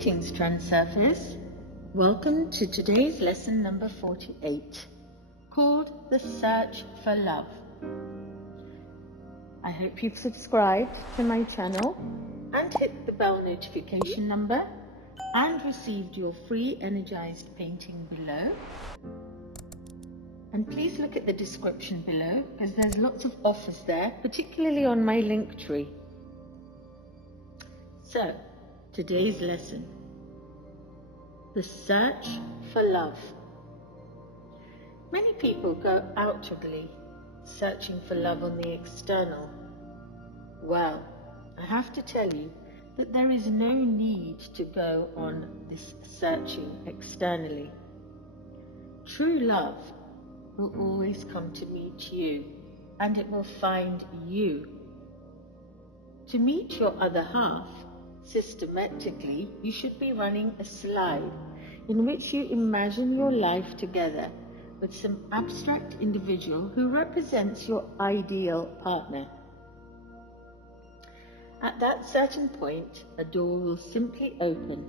Greetings, Transurfers. Welcome to today's lesson number 48, called The Search for Love. I hope you've subscribed to my channel and hit the bell notification number and received your free energized painting below. And please look at the description below because there's lots of offers there, particularly on my link tree. So, today's lesson, the search for love. Many people go outwardly searching for love on the external. Well, I have to tell you that there is no need to go on this searching externally. True love will always come to meet you, and it will find you. To meet your other half, systematically, you should be running a slide in which you imagine your life together with some abstract individual who represents your ideal partner. At that certain point, a door will simply open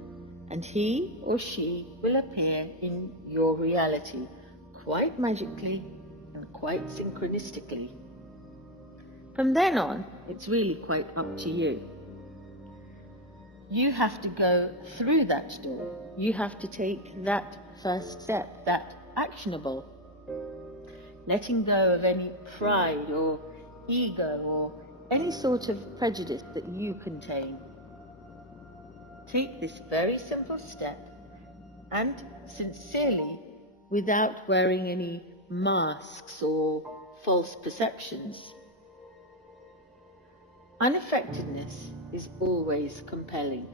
and he or she will appear in your reality quite magically and quite synchronistically. From then on, it's really quite up to you. You have to go through that door. You have to take that first step, that actionable. Letting go of any pride or ego or any sort of prejudice that you contain. Take this very simple step and sincerely, without wearing any masks or false perceptions. Unaffectedness is always compelling.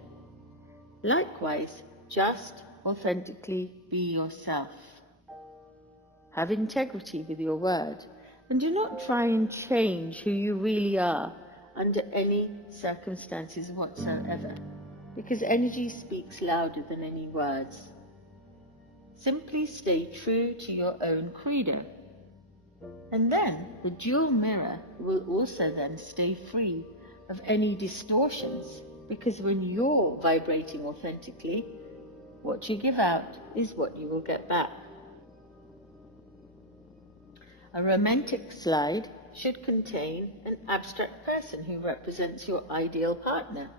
Likewise, just authentically be yourself. Have integrity with your word, and do not try and change who you really are under any circumstances whatsoever, because energy speaks louder than any words. Simply stay true to your own credo. And then the dual mirror will also then stay free of any distortions, because when you're vibrating authentically, what you give out is what you will get back. A romantic slide should contain an abstract person who represents your ideal partner.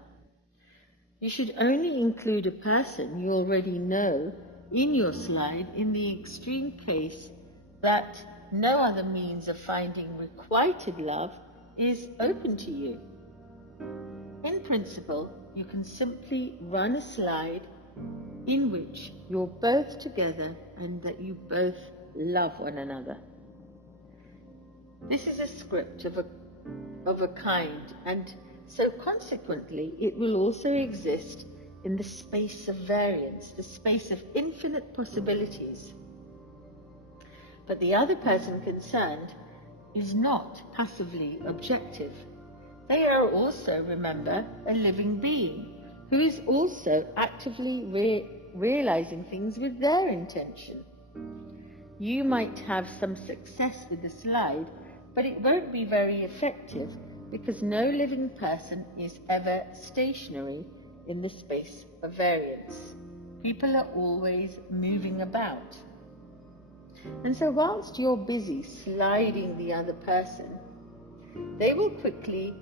You should only include a person you already know in your slide in the extreme case that no other means of finding requited love is open to you. In principle, you can simply run a slide in which you're both together and that you both love one another. This is a script of a kind, and so consequently it will also exist in the space of variance, the space of infinite possibilities. But the other person concerned is not passively objective. They are also, remember, a living being who is also actively realizing things with their intention. You might have some success with the slide, but it won't be very effective because no living person is ever stationary in the space of variance. People are always moving about. And so whilst you're busy sliding the other person, they will quickly,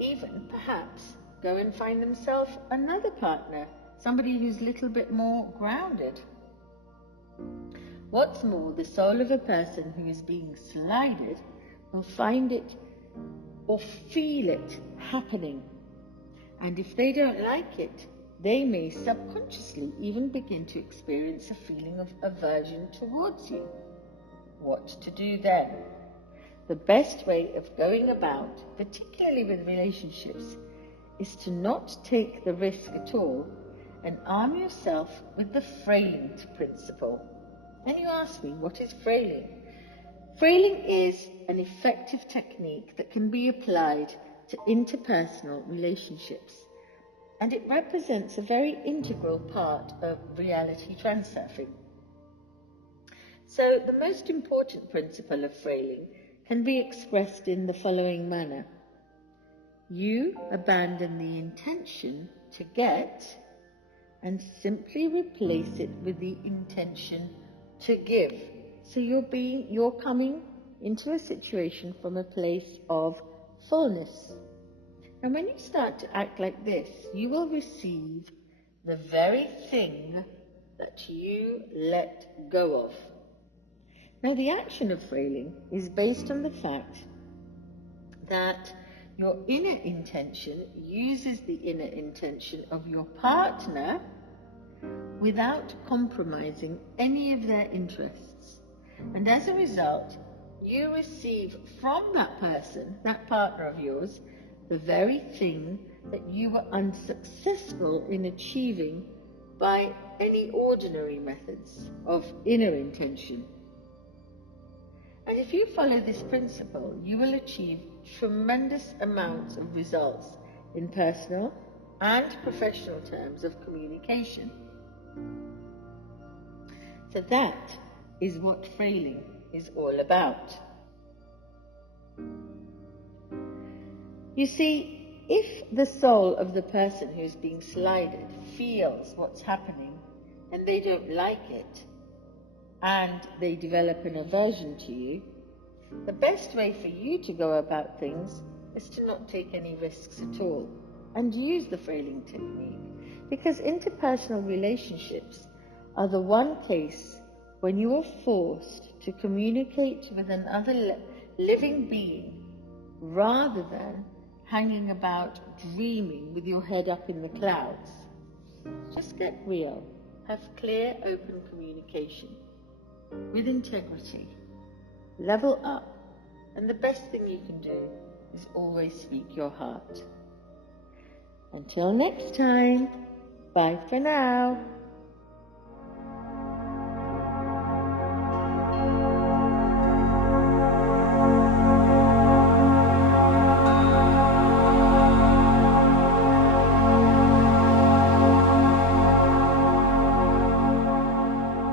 even perhaps, go and find themselves another partner, somebody who's a little bit more grounded. What's more, the soul of a person who is being slided will find it or feel it happening. And if they don't like it, they may subconsciously even begin to experience a feeling of aversion towards you. What to do then? The best way of going about, particularly with relationships, is to not take the risk at all and arm yourself with the frailing principle. And you ask me, what is frailing? Frailing is an effective technique that can be applied to interpersonal relationships, and it represents a very integral part of reality transurfing. So the most important principle of frailing can be expressed in the following manner. You abandon the intention to get and simply replace it with the intention to give. So you're coming into a situation from a place of fullness. And when you start to act like this, you will receive the very thing that you let go of. Now, the action of frailing is based on the fact that your inner intention uses the inner intention of your partner without compromising any of their interests. And as a result, you receive from that person, that partner of yours, the very thing that you were unsuccessful in achieving by any ordinary methods of inner intention. And if you follow this principle, you will achieve tremendous amounts of results in personal and professional terms of communication. So that is what frailing is all about. You see, if the soul of the person who's being slided feels what's happening and they don't like it, and they develop an aversion to you, the best way for you to go about things is to not take any risks at all and use the frailing technique, because interpersonal relationships are the one case when you are forced to communicate with another living being rather than hanging about dreaming with your head up in the clouds. Just get real. Have clear, open communication with integrity. Level up. And the best thing you can do is always speak your heart. Until next time, bye for now.